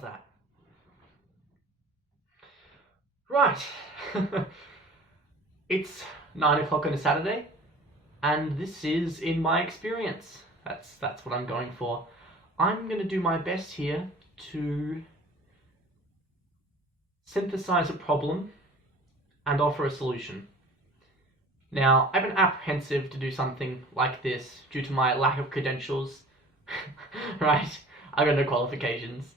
was that? Right. It's 9 o'clock on a Saturday, and this is In My Experience. That's what I'm going for. I'm going to do my best here to synthesize a problem and offer a solution. Now, I've been apprehensive to do something like this due to my lack of credentials. Right? I've got no qualifications.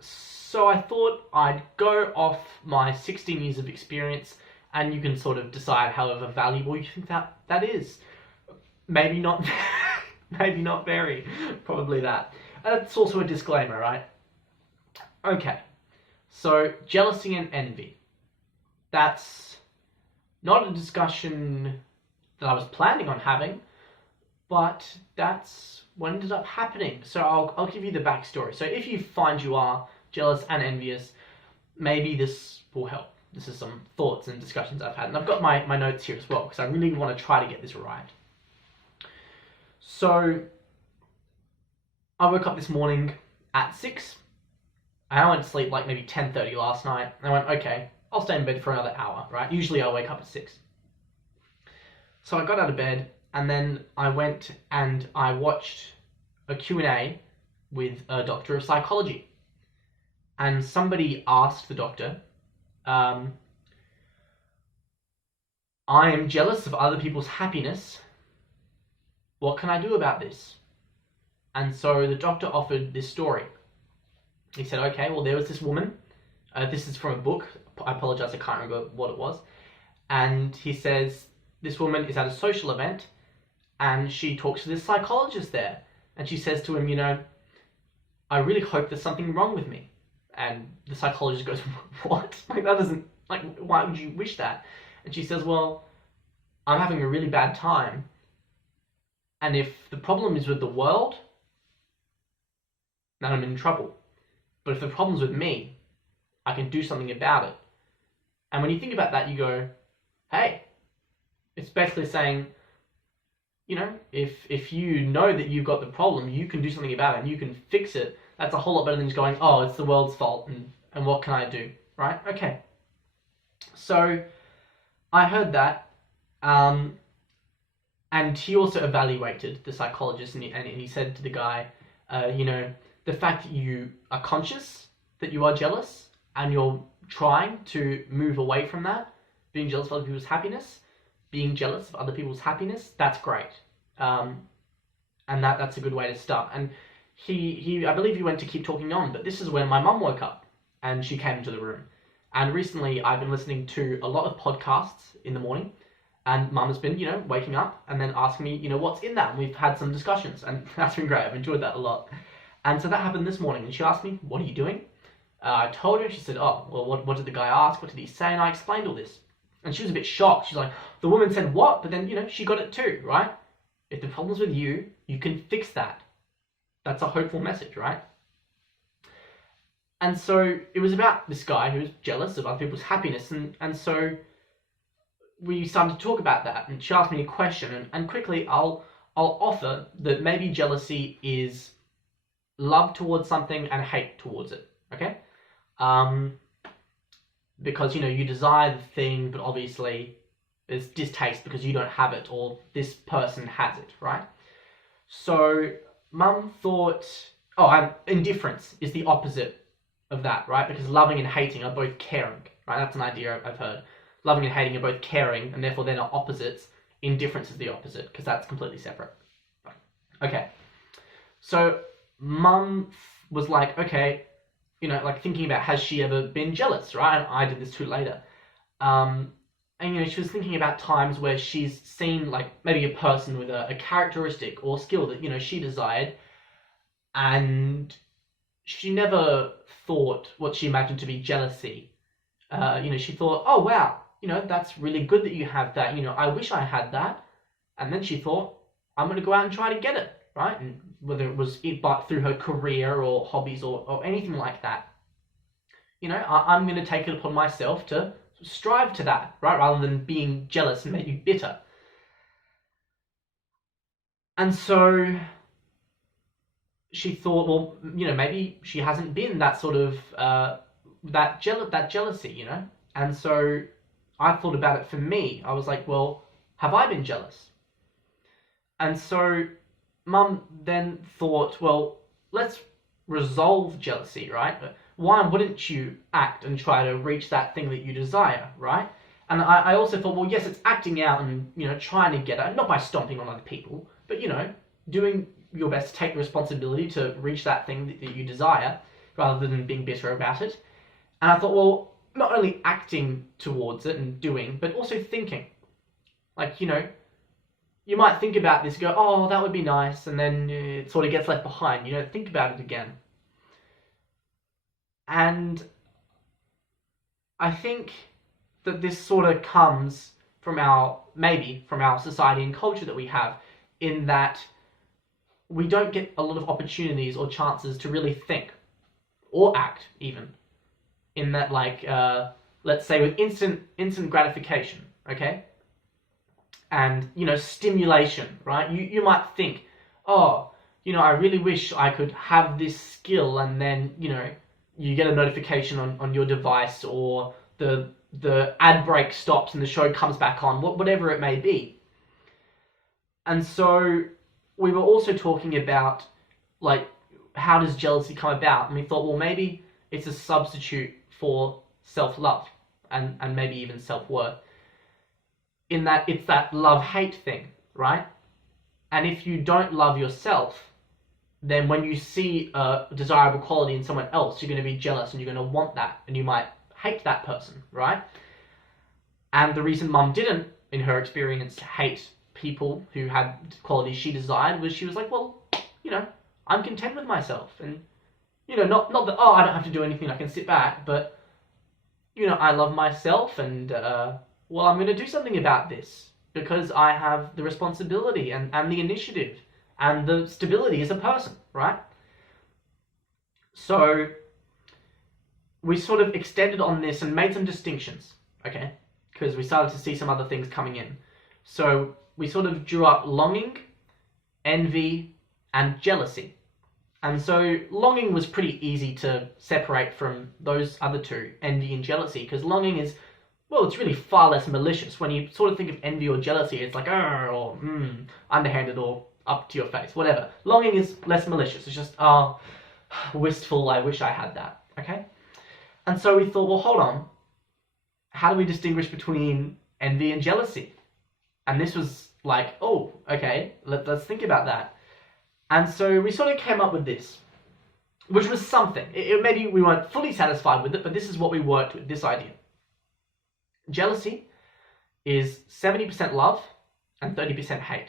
So I thought I'd go off my 16 years of experience, and you can sort of decide however valuable you think that is. Maybe not, maybe not very. Probably that. That's also a disclaimer, right? Okay. So, jealousy and envy. That's not a discussion that I was planning on having, but that's what ended up happening. So I'll give you the backstory. So if you find you are jealous and envious, maybe this will help. This is some thoughts and discussions I've had. And I've got my notes here as well, because I really want to try to get this right. So I woke up this morning at 6. And I went to sleep like maybe 10:30 last night. I went, okay, I'll stay in bed for another hour, right? Usually I wake up at 6. So I got out of bed, and then I went and I watched a Q&A with a doctor of psychology. And somebody asked the doctor, I am jealous of other people's happiness. What can I do about this? And so the doctor offered this story. He said, okay, well, there was this woman. This is from a book. I apologize, I can't remember what it was. And he says, this woman is at a social event, and she talks to this psychologist there. And she says to him, I really hope there's something wrong with me. And the psychologist goes, what? Like, that doesn't, like, why would you wish that? And she says, well, I'm having a really bad time. And if the problem is with the world, then I'm in trouble. But if the problem's with me, I can do something about it. And when you think about that, you go, hey, it's basically saying, if you know that you've got the problem, you can do something about it and you can fix it. That's a whole lot better than just going, oh, it's the world's fault and what can I do, right? Okay. So I heard that, and he also evaluated the psychologist, and he said to the guy, the fact that you are conscious that you are jealous and you're trying to move away from that, being jealous of other people's happiness, being jealous of other people's happiness, that's great. And that's a good way to start. And he I believe he went to keep talking on, but this is when my mum woke up and she came into the room. And recently I've been listening to a lot of podcasts in the morning, and mum has been, waking up and then asking me, what's in that? And we've had some discussions, and that's been great. I've enjoyed that a lot. And so that happened this morning, and she asked me, what are you doing? I told her, and she said, oh, well, what did the guy ask? What did he say? And I explained all this. And she was a bit shocked. She's like, the woman said what? But then, she got it too, right? If the problem's with you, you can fix that. That's a hopeful message, right? And so it was about this guy who was jealous of other people's happiness. And so we started to talk about that. And she asked me a question. And quickly, I'll offer that maybe jealousy is love towards something and hate towards it, okay? Because, you desire the thing, but obviously there's distaste because you don't have it, or this person has it, right? So mum thought, indifference is the opposite of that, right? Because loving and hating are both caring, right? That's an idea I've heard. Loving and hating are both caring, and therefore they're not opposites. Indifference is the opposite, because that's completely separate. Okay. So mum was like, okay, thinking about, has she ever been jealous, right? And I did this too later. And, she was thinking about times where she's seen, maybe a person with a characteristic or skill that, she desired, and she never thought what she imagined to be jealousy. She thought, oh, wow, that's really good that you have that. I wish I had that. And then she thought, I'm going to go out and try to get it, right? And whether it was through her career or hobbies or anything like that. I'm going to take it upon myself to strive to that, right? Rather than being jealous and maybe bitter. And so she thought, well, maybe she hasn't been that sort of that jealousy, And so I thought about it for me. I was like, well, have I been jealous? And so Mum then thought, well, let's resolve jealousy, right? But why wouldn't you act and try to reach that thing that you desire, right? And I also thought, well, yes, it's acting out and, trying to get it, not by stomping on other people, but, doing your best to take responsibility to reach that thing that you desire rather than being bitter about it. And I thought, well, not only acting towards it and doing, but also thinking. Like, you might think about this, go, oh, that would be nice, and then it sort of gets left behind. Think about it again. And I think that this sort of comes from our society and culture that we have, in that we don't get a lot of opportunities or chances to really think or act, even in that, like, let's say with instant gratification, okay, and stimulation, right? You might think, oh, I really wish I could have this skill, and then you get a notification on your device, or the ad break stops and the show comes back on, whatever it may be. And so we were also talking about, like, how does jealousy come about? And we thought, well, maybe it's a substitute for self-love and maybe even self-worth, in that it's that love-hate thing, right? And if you don't love yourself, then when you see a desirable quality in someone else, you're going to be jealous and you're going to want that, and you might hate that person, right? And the reason Mum didn't, in her experience, hate people who had qualities she desired was she was like, well, I'm content with myself, and not that, oh, I don't have to do anything, I can sit back, but I love myself, and well, I'm going to do something about this because I have the responsibility and the initiative and the stability as a person, right? So we sort of extended on this and made some distinctions, okay? Because we started to see some other things coming in. So we sort of drew up longing, envy, and jealousy. And so longing was pretty easy to separate from those other two, envy and jealousy, because longing is, well, it's really far less malicious. When you sort of think of envy or jealousy, it's like, or underhanded or up to your face, whatever. Longing is less malicious. It's just, oh, wistful, I wish I had that, okay? And so we thought, well, hold on. How do we distinguish between envy and jealousy? And this was like, oh, okay, let's think about that. And so we sort of came up with this, which was something. Maybe we weren't fully satisfied with it, but this is what we worked with, this idea. Jealousy is 70% love and 30% hate.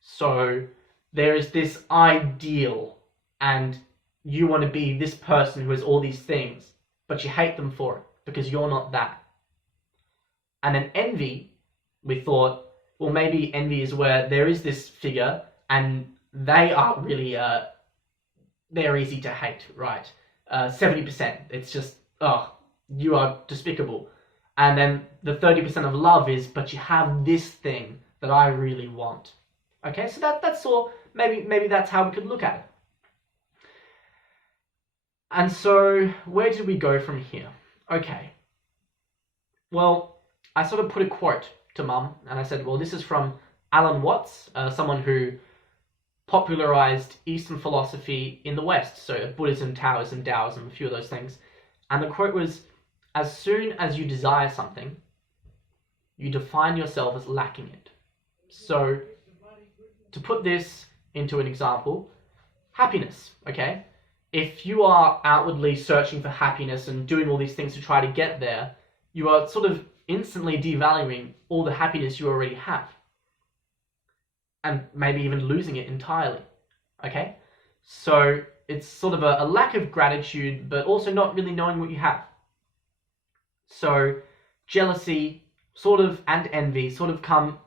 So there is this ideal, and you want to be this person who has all these things, but you hate them for it because you're not that. And then envy, we thought, well, maybe envy is where there is this figure and they are really, they're easy to hate, right? 70%, it's just, oh, you are despicable. And then the 30% of love is, but you have this thing that I really want. Okay, so that's all. Maybe that's how we could look at it. And so where did we go from here? Okay. Well, I sort of put a quote to Mum, and I said, well, this is from Alan Watts, someone who popularized Eastern philosophy in the West, so Buddhism, Taoism, Taoism, a few of those things. And the quote was, as soon as you desire something, you define yourself as lacking it. So, to put this into an example, happiness, okay? If you are outwardly searching for happiness and doing all these things to try to get there, you are sort of instantly devaluing all the happiness you already have. And maybe even losing it entirely, okay? So it's sort of a lack of gratitude, but also not really knowing what you have. So jealousy sort of and envy sort of come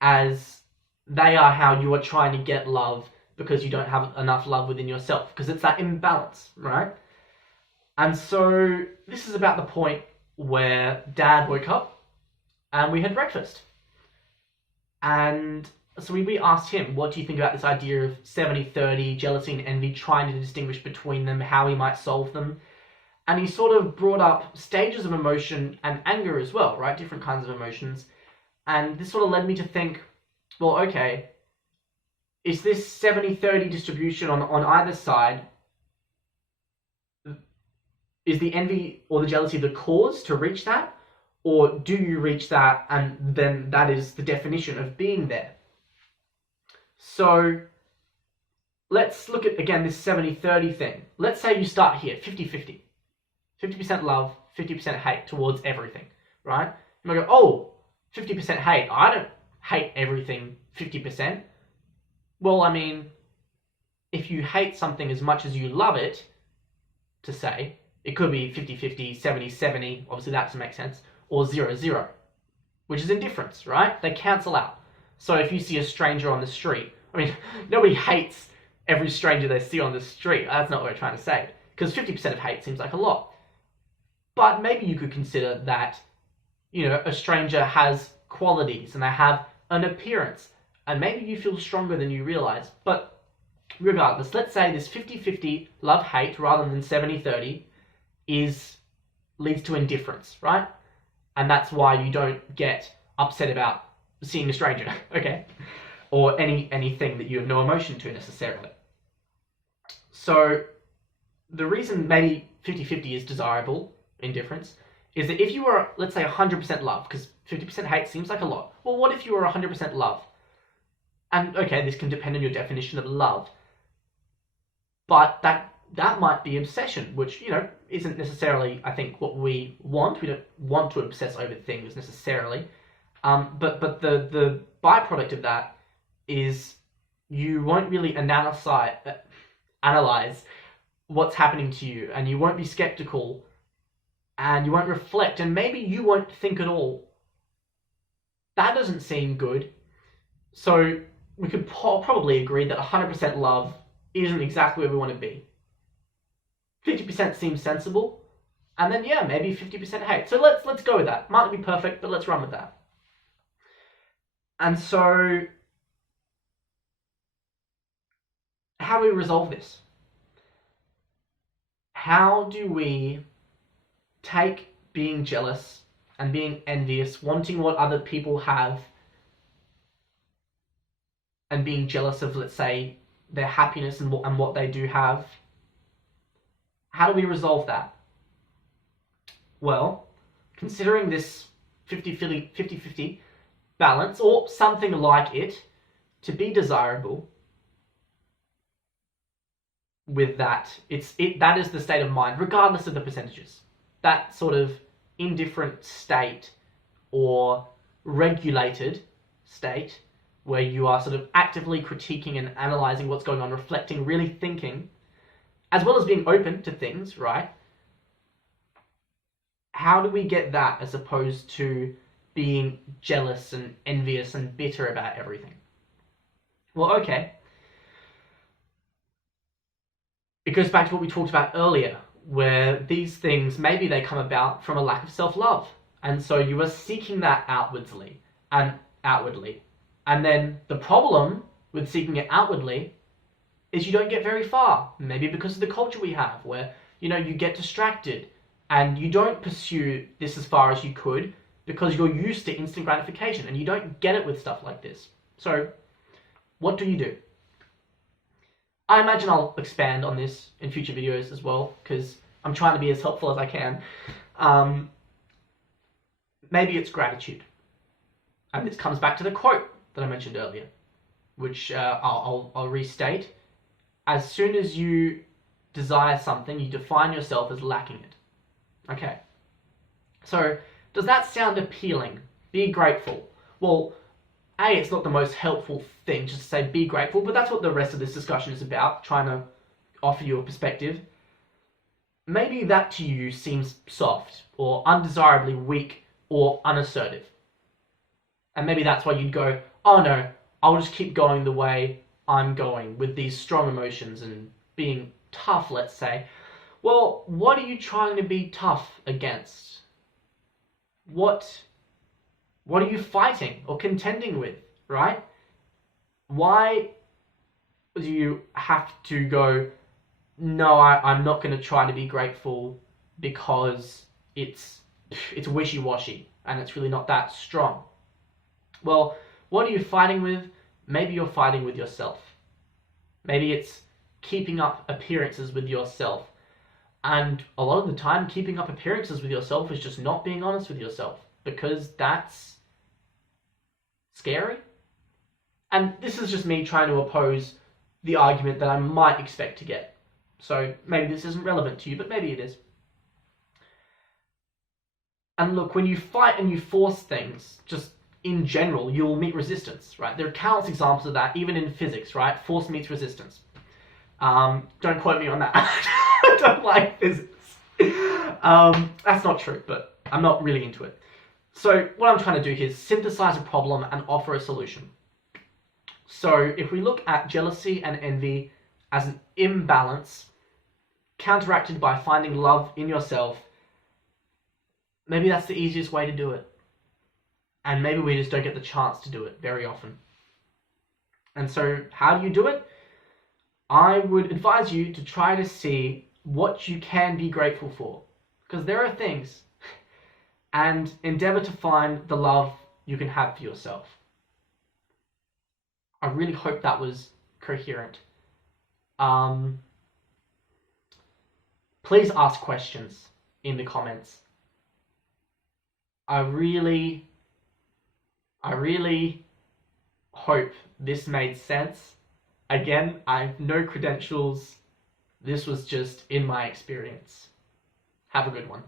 as they are how you are trying to get love because you don't have enough love within yourself, because it's that imbalance, right? And so this is about the point where Dad woke up and we had breakfast. And So we asked him, what do you think about this idea of 70-30, jealousy and envy, trying to distinguish between them, how he might solve them? And he sort of brought up stages of emotion and anger as well, right? Different kinds of emotions. And this sort of led me to think, well, okay, is this 70-30 distribution on either side, is the envy or the jealousy the cause to reach that? Or do you reach that and then that is the definition of being there? So let's look at, again, this 70-30 thing. Let's say you start here, 50-50. 50% love, 50% hate towards everything, right? You might go, oh, 50% hate. I don't hate everything 50%. Well, I mean, if you hate something as much as you love it, to say, it could be 50-50, 70-70, obviously that doesn't make sense, or 0-0, which is indifference, right? They cancel out. So if you see a stranger on the street, I mean, nobody hates every stranger they see on the street. That's not what we're trying to say, because 50% of hate seems like a lot. But maybe you could consider that, you know, a stranger has qualities and they have an appearance, and maybe you feel stronger than you realize. But regardless, let's say this 50-50 love-hate rather than 70-30 leads to indifference, right? And that's why you don't get upset about seeing a stranger, okay? Or anything that you have no emotion to necessarily. So the reason maybe 50-50 is desirable, indifference, is that if you were, let's say, 100% love, because 50% hate seems like a lot. Well, what if you were 100% love? And okay, this can depend on your definition of love, but that might be obsession, which, you know, isn't necessarily, I think, what we want. We don't want to obsess over things necessarily. But the byproduct of that is you won't really analyze what's happening to you, and you won't be skeptical, and you won't reflect, and maybe you won't think at all. That doesn't seem good. So we could probably agree that 100% love isn't exactly where we want to be. 50% seems sensible, and then yeah, maybe 50% hate. So let's go with that. Might not be perfect, but let's run with that. And so, how do we resolve this? How do we take being jealous and being envious, wanting what other people have, and being jealous of, let's say, their happiness and what they do have? How do we resolve that? Well, considering this 50-50 balance, or something like it, to be desirable, with that, that is the state of mind, regardless of the percentages. That sort of indifferent state or regulated state where you are sort of actively critiquing and analyzing what's going on, reflecting, really thinking, as well as being open to things, right? How do we get that as opposed to being jealous and envious and bitter about everything? Well, okay. It goes back to what we talked about earlier, where these things, maybe they come about from a lack of self-love. And so you are seeking that outwardly. And then the problem with seeking it outwardly is you don't get very far. Maybe because of the culture we have, where, you know, you get distracted and you don't pursue this as far as you could because you're used to instant gratification and you don't get it with stuff like this. So what do? I imagine I'll expand on this in future videos as well, because I'm trying to be as helpful as I can. Maybe it's gratitude. And this comes back to the quote that I mentioned earlier, which I'll restate. As soon as you desire something, you define yourself as lacking it. Okay. So, does that sound appealing? Be grateful. Well, A, it's not the most helpful thing just to say be grateful, but that's what the rest of this discussion is about, trying to offer you a perspective. Maybe that to you seems soft, or undesirably weak, or unassertive. And maybe that's why you'd go, oh no, I'll just keep going the way I'm going with these strong emotions and being tough, let's say. Well, what are you trying to be tough against? What are you fighting or contending with, right? Why do you have to go, no, I'm not going to try to be grateful because it's wishy-washy and it's really not that strong? Well, what are you fighting with? Maybe you're fighting with yourself. Maybe it's keeping up appearances with yourself. And a lot of the time, keeping up appearances with yourself is just not being honest with yourself, because that's scary. And this is just me trying to oppose the argument that I might expect to get. So maybe this isn't relevant to you, but maybe it is. And look, when you fight and you force things, just in general, you'll meet resistance, right? There are countless examples of that, even in physics, right? Force meets resistance. Don't quote me on that. I don't like physics. That's not true, but I'm not really into it. So what I'm trying to do here is synthesize a problem and offer a solution. So if we look at jealousy and envy as an imbalance counteracted by finding love in yourself, maybe that's the easiest way to do it. And maybe we just don't get the chance to do it very often. And so how do you do it? I would advise you to try to see what you can be grateful for. Because there are things. And endeavor to find the love you can have for yourself. I really hope that was coherent. Please ask questions in the comments. I really hope this made sense. Again, I have no credentials. This was just in my experience. Have a good one.